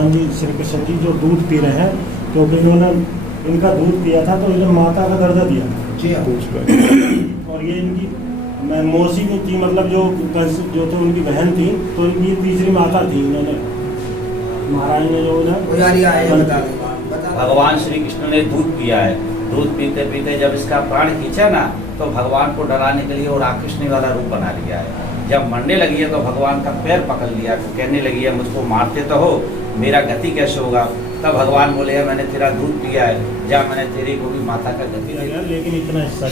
भगवान जी श्री कृष्ण जी जो दूध पी रहे हैं, क्योंकि इन्होंने इनका दूध पिया था तो इन्होंने माता का दर्जा दिया था। और ये इनकी मौसी भी थी, मतलब जो तो उनकी बहन थी, तो इनकी तीसरी माता थी। इन्होंने महाराज ने जो भगवान श्री कृष्ण ने दूध पिया है। दूध पीते पीते जब इसका प्राण खींचा ना, तो भगवान को डराने के लिए वो राक्षसनी वाला रूप बना लिया है। जब मरने लगी है तो भगवान का पैर पकड़ लिया, तो कहने लगी है मुझको मारते तो हो, मेरा गति कैसे होगा। तब भगवान बोले है मैंने तेरा दूध पिया है, जा मैंने तेरी को भी माता का गति दिया। लेकिन इतना हिस्सा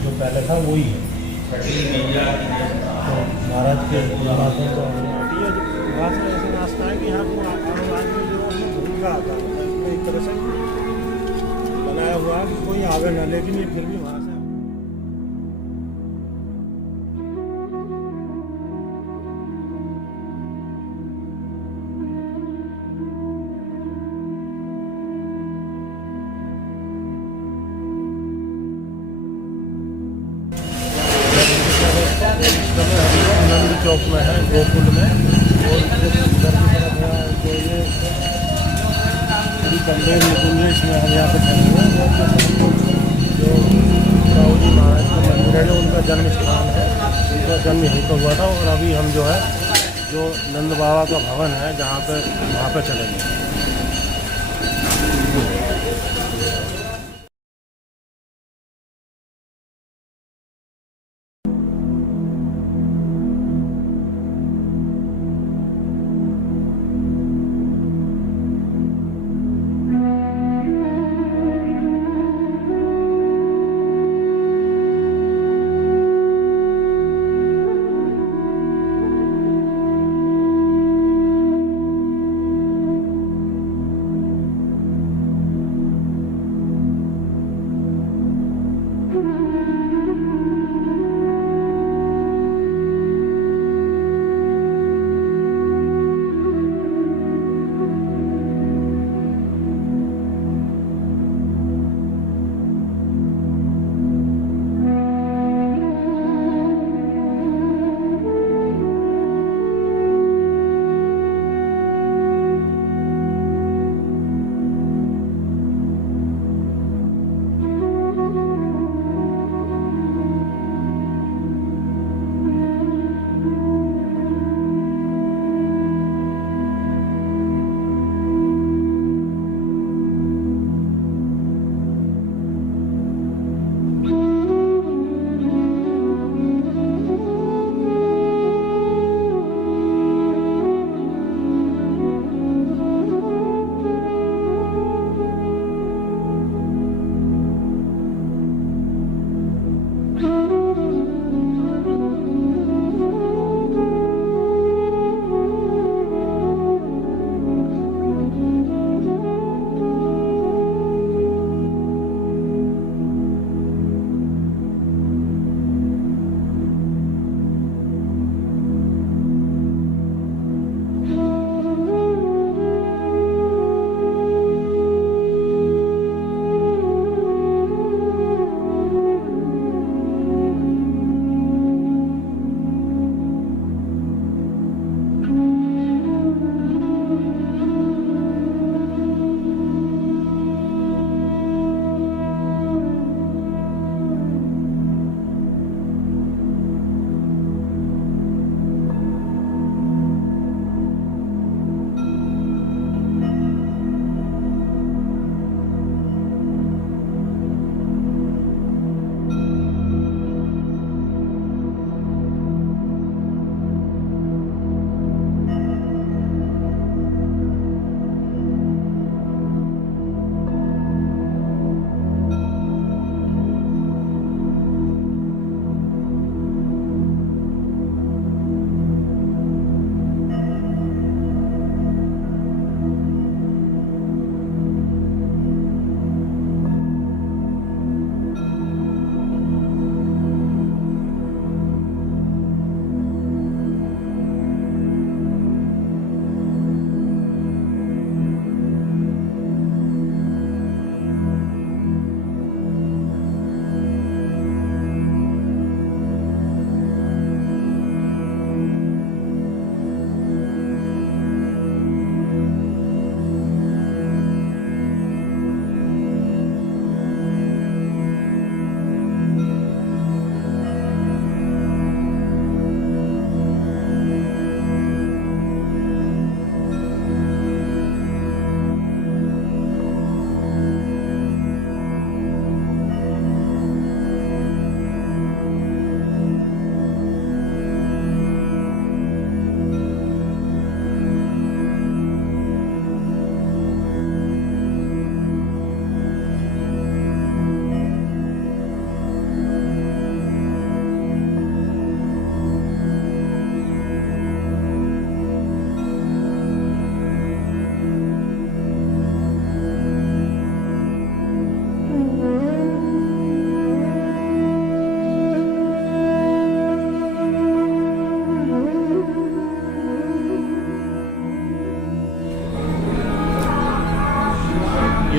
जो पहले था वही है। तो महाराज के ऐसे रास्ता है कि यहाँ आदमी जो भूल रहा था, एक तरह से बनाया हुआ है कि कोई आवे ना, लेकिन ये फिर भी वहाँ से नंद चौक में है, गोकुल में। और इधर की तरफ है जो ये पूरी कंडेर निकुंज, इसमें हम यहाँ पे खड़े हुए हैं। जो राहुल महाराज का मंदिर है, जो उनका जन्म स्थान है, उनका जन्म यहीं पर हुआ था। और अभी हम जो है जो नंद बाबा का भवन है जहाँ पे, वहाँ पे चलेंगे।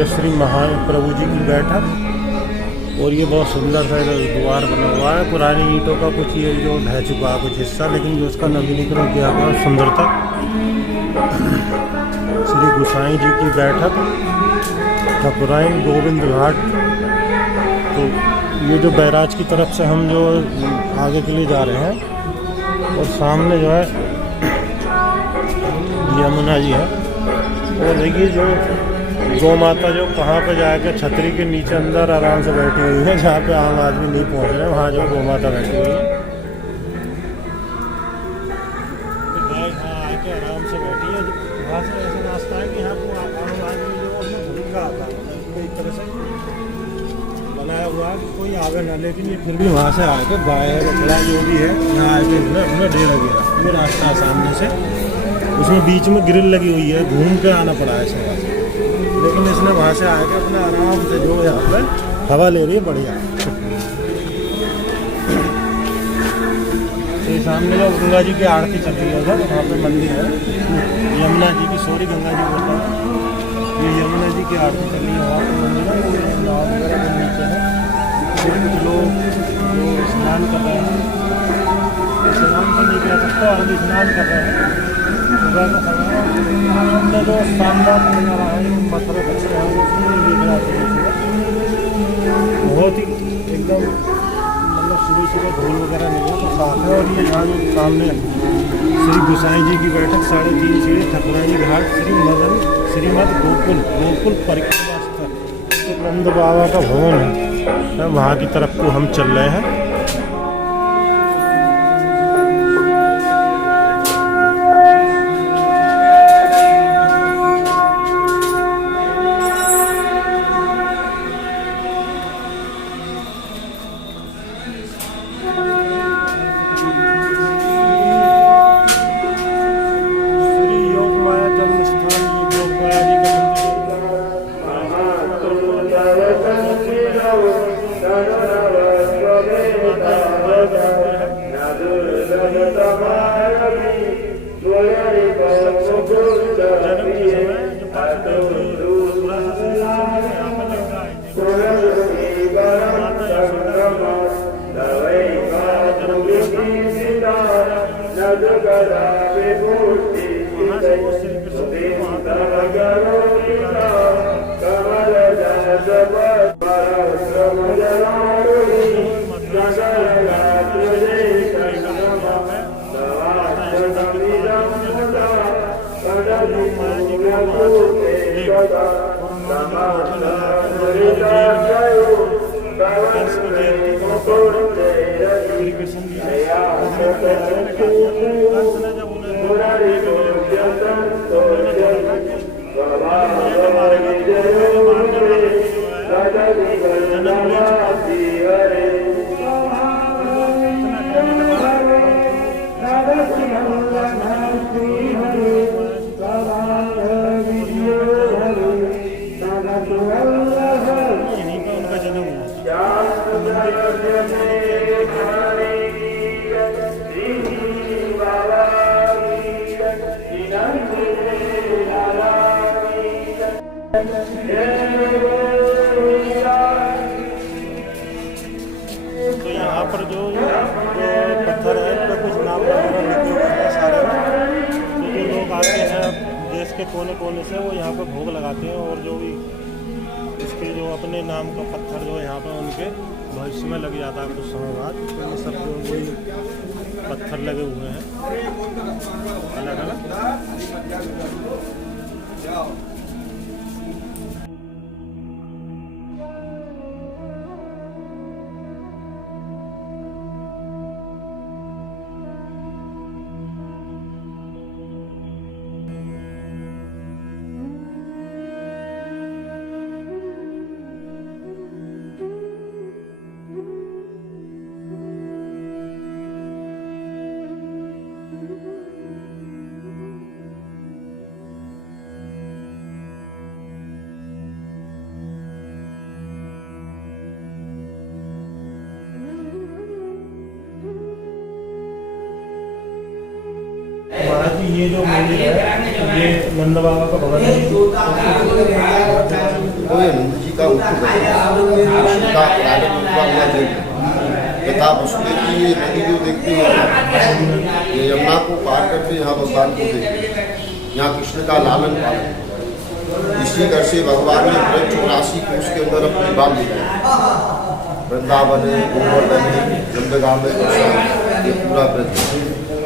ये श्री महाप्रभु जी की बैठक, और ये बहुत सुंदर सा द्वार बना हुआ है। पुरानी ईंटों का कुछ ये जो ढह चुका है कुछ हिस्सा, लेकिन जो उसका नवीनीकरण किया गया सुंदरता। श्री गोसाई जी की बैठक, ठकुराइन गोविंद घाट। तो ये जो बैराज की तरफ से हम जो आगे के लिए जा रहे हैं, और सामने जो है यमुना जी है। और देखिए जो गौ माता जो कहाँ पे जाकर छतरी के नीचे अंदर आराम से बैठी हुई है, जहाँ पे आम आदमी नहीं पहुँच रहे हैं, वहाँ जो गौ माता बैठी हुई है। तो गाय यहाँ आके आराम से बैठी है। वहाँ से ऐसा रास्ता है कि यहाँ को आम आदमी जो उसमें भूखा आता है, एक तरह से बनाया हुआ है कि कोई आवे ना, लेकिन ये फिर भी वहाँ से आके गाय है बकरा जो भी है यहाँ आके उन्हें डेरा गया। ये रास्ता है सामने से, उसमें बीच में ग्रिल लगी हुई है, घूम के आना पड़ा है इसमें, लेकिन इसने वहाँ से आके अपने आराम से जो यहाँ पे हवा ले रही है बढ़िया। तो सामने जो गंगा जी की आरती चल रही है उधर, वहाँ पे मंदिर है यमुना जी की, सॉरी गंगा जी बोलता है, ये यमुना जी की आरती चल रही है। वहाँ पे मंदिर है, वो नाव वगैरह के नीचे है। फिर कुछ लोग जो स्नान कर रहे हैं, स्नान तो नहीं कह सकते, आगे स्नान कर रहे हैं। सुबह का समय है, जो शानदार नज़ारा है, पत्थर बच्चे हैं, बहुत ही एकदम मतलब सुबह धूल वगैरह नहीं है, तो साफ है। और ये यहाँ जो सामने श्री गोसाई जी की बैठक, 3.5 सीढ़ी, ठकुराइन घाट, श्रीमद गोकुल परिक्रमा स्थल, नंद बाबा का भवन है, वहाँ की तरफ को हम चल रहे हैं। तो यहाँ पर जो पत्थर है तो कुछ नाम वगैरह लिखे हुए हैं सारे में। तो जो लोग आते हैं देश के कोने कोने से, वो यहाँ पर भोग लगाते हैं, और जो भी इसके जो अपने नाम का पत्थर जो है यहाँ पर उनके भविष्य में लग जाता है कुछ समय बाद। तो ये सब जो वही पत्थर लगे हुए हैं अलग अलग। ये जो मंदिर है ये नंद बाबा का भवन है। वो ये नंद जी का किताब उसमें की ये नदी जो देखते हैं ये यमुना को पार करके यहाँ भगवान को देखते हैं। यहाँ कृष्ण का लालन पालन, इसी घर से भगवान ने ब्रज 84 कोष के अंदर अपनी बात ली है। वृंदावन है, गोवर्धन है, नंदगांव है, ये पूरा ब्रज।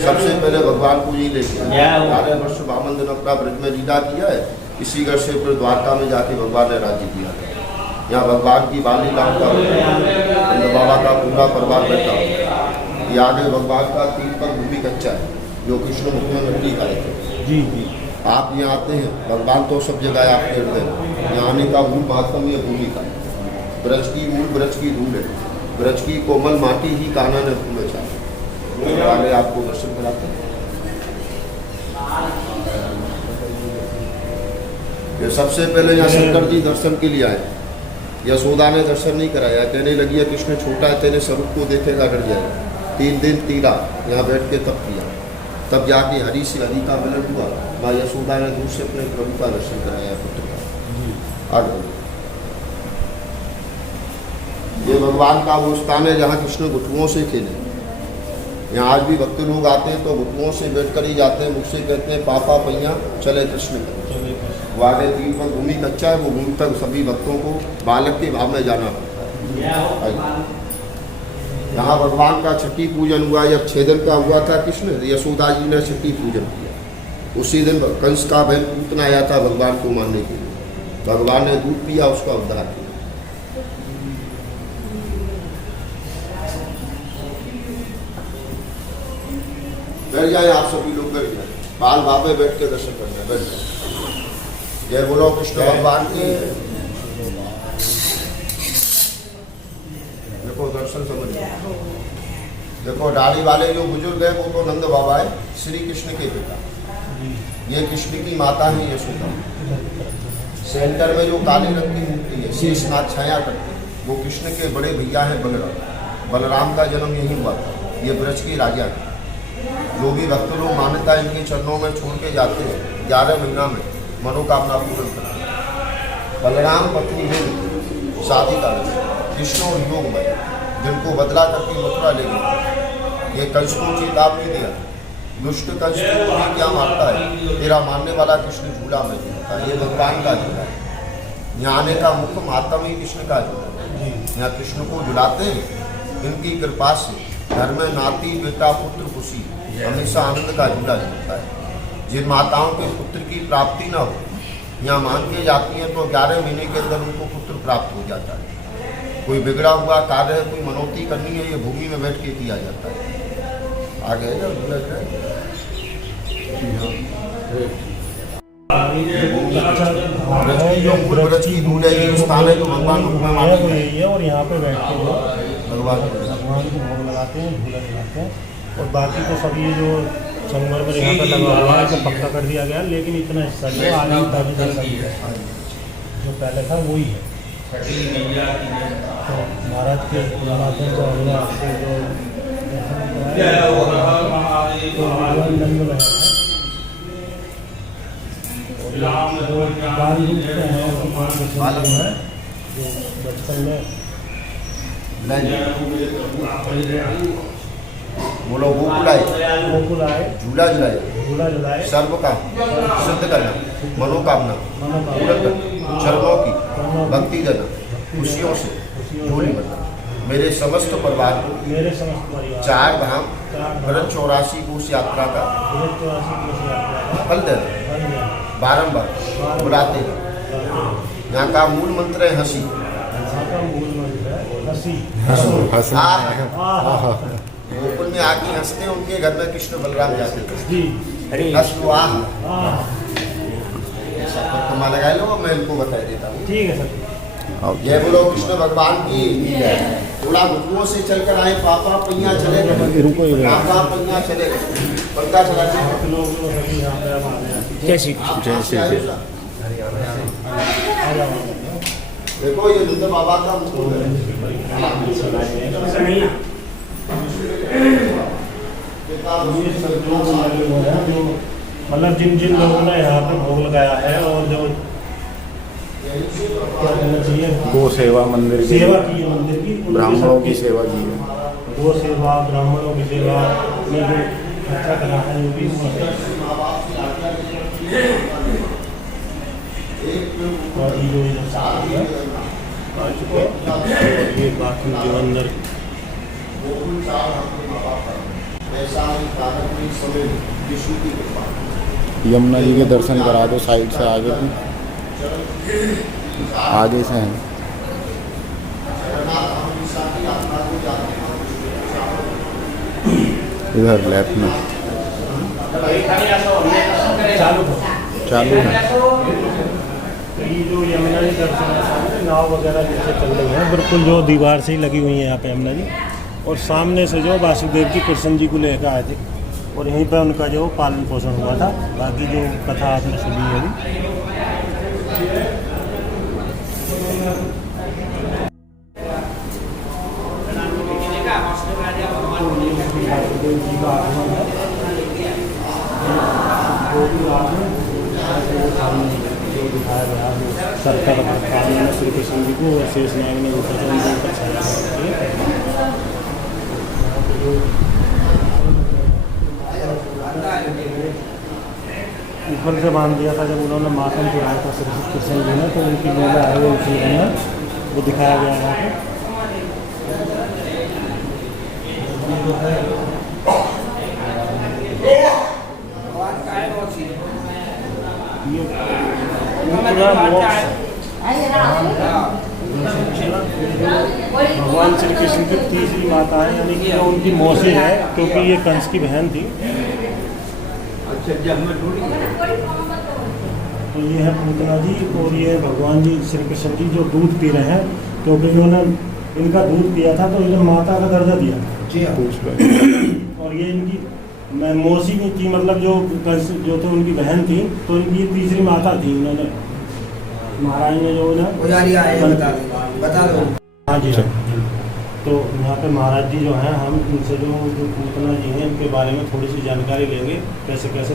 सबसे पहले भगवान को ही लेके 11 वर्ष वामन दिन अपना ब्रज में लीला किया है। इसी घर से फिर द्वारका में जाके भगवान ने राज्य किया है। यहाँ भगवान की बालिकाओं का नंद बाबा का पूरा परिवार बैठा हुआ है। ये आगे भगवान का 3 पर भूमि कच्चा है जो कृष्ण मुख में मिट्टी का है। जी जी। आप यहाँ आते हैं, भगवान तो सब जगह है आपके हृदय में। यहाँ आने का मूल महात्म ये भूमि का ब्रज की मूल ब्रज की धूल है। ब्रज की कोमल माटी ही कान्हा ने भूमि चाही। वाले आपको दर्शन कराते हैं। ये सबसे पहले यहाँ शंकर जी दर्शन के लिए आए। यशोदा ने दर्शन नहीं कराया, कहने लगी है कृष्ण छोटा है, तेरे स्वरूप को देखेगा डर जाएगा। 3 दिन 3 रात यहाँ बैठ के तप किया, तब जाके हरि से हरि का मिलन हुआ। माँ यशोदा ने दूर से अपने प्रभु का दर्शन कराया पुत्र का। आगे ये भगवान का वो स्थान है जहाँ कृष्ण घुटुओं से खेले। यहाँ आज भी भक्त लोग आते हैं तो घुटुओं से बैठ कर ही जाते हैं। मुझसे कहते हैं पापा पैया चले कृष्ण कर। वो आगे 3 पर भूमि कच्चा है, वो भूमि तक सभी भक्तों को बालक के भाव में जाना पड़ता है। यहाँ भगवान का छठी पूजन हुआ। जब 6 दिन का हुआ था कृष्ण, यशोदा जी ने छठी पूजन किया। उसी दिन कंस का बहन पूतना आया था भगवान को मानने के लिए। भगवान ने दूध पिया, उसका उद्धार किया। बैठ जाए आप सभी लोग, बैठ जाए। बाल बाबे बैठ के दर्शन करना, बैठ जाए। जय बोलो कृष्ण भगवान की। देखो दर्शन समझ, देखो दाढ़ी वाले जो बुजुर्ग है वो तो नंद बाबा है, श्री कृष्ण के पिता। ये कृष्ण की माता है यशोदा। सेंटर में जो काले रंग की मूर्ति है शेषनाग छाया करती, वो कृष्ण के बड़े भैया हैं बलराम। बलराम का जन्म यही हुआ था। ये ब्रज के राजा हैं। जो भी भक्त लोग मान्यता इनके चरणों में छोड़ के जाते हैं, 11 महीना में मनोकामना पूर्ण करते हैं। बलराम पत्नी है शादी का कृष्ण और योग में जिनको बदला करके मथुरा ले गए। ये कंस को चेतावनी दिया, दुष्ट कंस को क्या मारता है, तेरा मानने वाला कृष्ण झूला में झूलता है। ये भगवान का झूला है। यहाँ आने का मुख्य महात्म ही कृष्ण का झूला है। यहाँ कृष्ण को झुलाते हैं। इनकी कृपा से घर में नाती बेटा पुत्र खुशी हमेशा आनंद का झूला झूलता है। जिन माताओं के पुत्र की प्राप्ति न हो, यहाँ मान के जाती हैं तो 11 महीने के अंदर उनको पुत्र प्राप्त हो जाता है। कोई बिगड़ा हुआ कार्य है, कोई मनौती करनी है, ये भूमि में बैठ के किया जाता है। आगे है ना झूला ब्रज की धूल है। ये स्थान है तो भगवान है और यहाँ पे बैठते हैं भगवान को भोग लगाते हैं, झूला लगाते हैं। और बाकी तो सब ये जो संगमरमर यहाँ पर लगा हुआ है तो पक्का कर दिया गया, लेकिन इतना हिस्सा जो आगे दावेदार का जो पहले था वही है। तो महाराज के माध्यम से हमने आपको जो नंद में बाल रूप हैं जो बचपन में बोलो गोकुल आए, झूला झुलाए, सर्व का सिद्ध करना, मनोकामना पूर्ण करना, चरणों की भक्ति देना, खुशियों से झोली भरना। मेरे समस्त परिवार को 4 धाम ब्रज 84 कोष यात्रा का फल देना, बारंबार बुलाते हैं। यहाँ का मूल मंत्र है हंसी। गोकुल में आके हंसते हैं, उनके घर में कृष्ण बलराम जाते थे। लगा लो, मैं इनको बता देता हूँ। ठीक है सर। जय बोलो कृष्ण भगवान की। थोड़ा घुटुओं से चलकर आए, पापा पैया चले गए, पापा पैया चले गए, पंखा चला देखो ये नंद बाबा का मुकुट है। मतलब जिन जिन लोगों ने यहाँ पे भोग लगाया है और जो क्या कहना चाहिए, गो सेवा मंदिर की, सेवा की है मंदिर की, उनके ब्राह्मणों की सबके सेवा की है। गो सेवा, ब्राह्मणों की सेवा में जो खर्चा करा है वो भी और ये जो इधर साथ है आ चुके हैं। और ये बाकी जो अंदर ऐसा ही कारण में समय विष्णु की कृपा। यमुना जी के दर्शन करा दो साइड से, आगे भी आगे से हैं। इधर लेफ्ट में चालू है। तो ये जो यमुना जी दर्शन है सामने नाव वगैरह जैसे चल रही है, बिल्कुल जो दीवार से ही लगी हुई है यहाँ पे यमुना जी। और सामने से जो वासुदेव जी कृष्ण जी को लेकर आए थे और यहीं पे उनका जो पालन पोषण हुआ था। बाकी जो कथा आपने सुनी है अभी। वासुदेव जी का आगमन है, जो भी आगमन जो दिखाया गया है सरकार पालन श्री कृष्ण जी को, और शेष नाग ने ऊपर ऊपर से बांध दिया था जब उन्होंने माखन चुराया था श्री कृष्ण जी ने, तो उनकी लीला है वो उसी में वो दिखाया गया है यहाँ पे। भगवान श्री कृष्ण की तीसरी माता है, यानी कि उनकी मौसी है, क्योंकि ये कंस की बहन थी। तो ये है पूतना जी और ये भगवान जी श्री कृष्ण जी जो दूध पी रहे हैं, क्योंकि इन्होंने इनका दूध पिया था तो इन्हें माता का दर्जा दिया था। और ये इनकी मौसी भी थी, मतलब जो कंस जो तो उनकी बहन थी, तो इनकी तीसरी माता थी। इन्होंने महाराज ने जो बता दो। हाँ जी हाँ। तो यहाँ पे महाराज जी जो हैं, हम इनसे जो पूतना जी हैं इनके बारे में थोड़ी सी जानकारी लेंगे, कैसे कैसे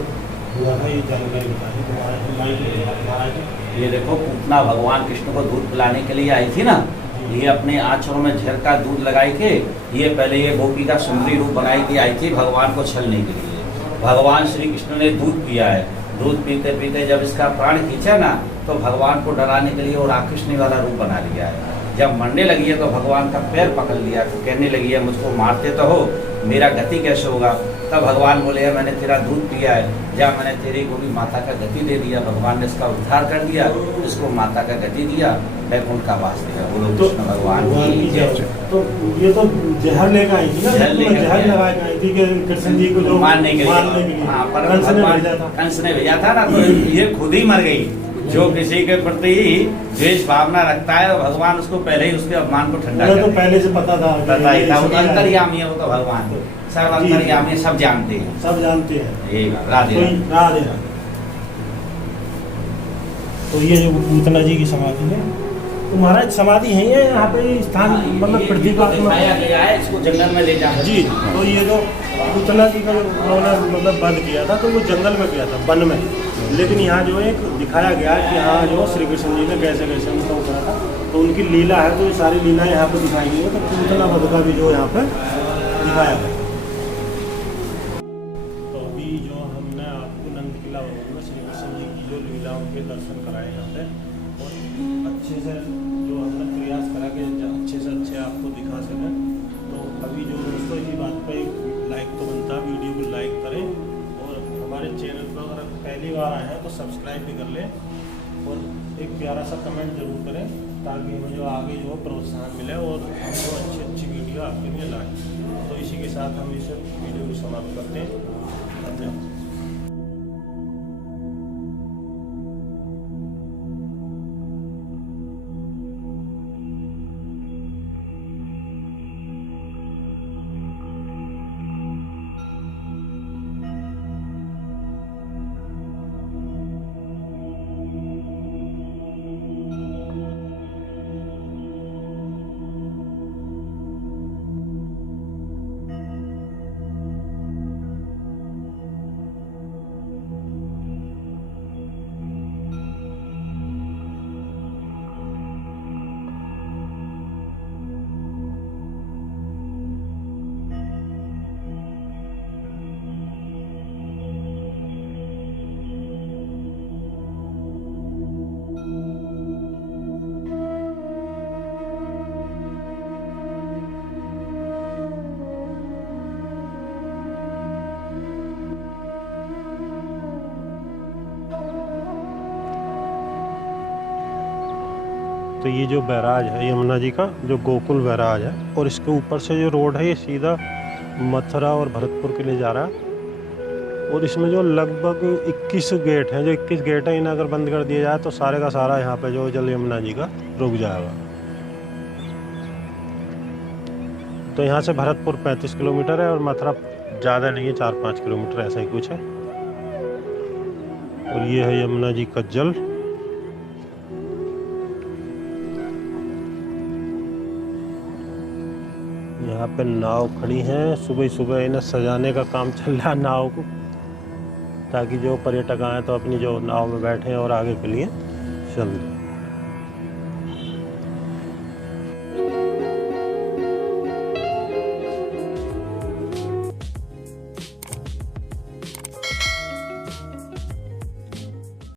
हुआ था ये जानकारी बताइए। महाराज ये देखो, पूतना भगवान कृष्ण को दूध पिलाने के लिए आई थी ना, ये अपने आंचलों में झर का दूध लगाई थी। ये पहले ये गोपी का सुंदरी रूप बनाई थी, आई थी भगवान को छलने के लिए। भगवान श्री कृष्ण ने दूध पिया है, दूध पीते पीते जब इसका प्राण खींचा ना, तो भगवान को डराने के लिए वो राक्षसनी वाला रूप बना लिया है। जब मरने लगी है तो भगवान का पैर पकड़ लिया, तो कहने लगी है मुझको मारते तो हो, मेरा गति कैसे होगा। तब भगवान बोले मैंने तेरा दूध पिया है, जब मैंने तेरी गोरी माता का गति दे दिया। भगवान ने इसका उद्धार कर दिया, इसको माता का गति दिया, वैकुंठ का वास दिया। बोलो कृष्ण भगवान की जय। तो ये तो जहर लेकर आई थी ना, जहर लगा के आई थी कि कृष्ण जी को जो मारने के लिए। हाँ, पर कंस ने भेजा था ना, तो ये खुद ही मर गई। जो किसी के प्रति द्वेष भावना रखता है, तो भगवान उसको पहले ही उसके अपमान को ठंडा कर तो पहले से पता था ही था। वो अंतर्यामी है, वो तो भगवान सब अंतर्यामी, सब जानते हैं, सब जानते हैं। ये राधे राधे। तो ये जो पूतना जी की समाधि है, तो महाराज समाधि है यहाँ पे स्थान, मतलब पृथ्वी पर दिखाया गया है, इसको जंगल में ले जाकर जी। तो ये जो पूतना जी का उन्होंने मतलब बंद किया था, तो वो जंगल में किया था, वन में। लेकिन यहाँ जो एक दिखाया गया कि यहाँ जो श्री कृष्ण जी ने कैसे कैसे उनका उतरा था, तो उनकी लीला है, तो ये सारी लीला यहाँ पे दिखाई गई है। तो पूतना वध का भी जो यहाँ पे दिखाया गया। तो अभी जो हमने आपको नंद किला में श्री कृष्ण जी की जो लीलाओं के दर्शन कराए यहाँ पे, और अच्छे से जो हमने प्रयास करा कि अच्छे से अच्छे आपको दिखा सकें। तो अभी जो दोस्तों की बात पे लाइक तो बनता, वीडियो को लाइक करें, और हमारे चैनल पर अगर पहली बार आए हैं तो सब्सक्राइब भी कर लें, और एक प्यारा सा कमेंट जरूर करें, ताकि हमें जो आगे जो प्रोत्साहन मिले और हम जो अच्छी अच्छी वीडियो आपके लिए लाएँ। तो इसी के साथ हम इस वीडियो को समाप्त करते हैं। धन्यवाद। तो ये जो बैराज है यमुना जी का, जो गोकुल बैराज है, और इसके ऊपर से जो रोड है ये सीधा मथुरा और भरतपुर के लिए जा रहा है। और इसमें जो लगभग 21 गेट हैं, जो 21 गेट हैं, इन्हें अगर बंद कर दिया जाए तो सारे का सारा यहाँ पे जो जल यमुना जी का रुक जाएगा। तो यहाँ से भरतपुर 35 किलोमीटर है और मथुरा ज़्यादा नहीं है, 4-5 किलोमीटर ऐसा ही कुछ है। और ये है यमुना जी का जल। यहाँ पे नाव खड़ी हैं, सुबह सुबह इन्हें सजाने का काम चल रहा है नाव को, ताकि जो पर्यटक आए तो अपनी जो नाव में बैठे और आगे के लिए चल दें।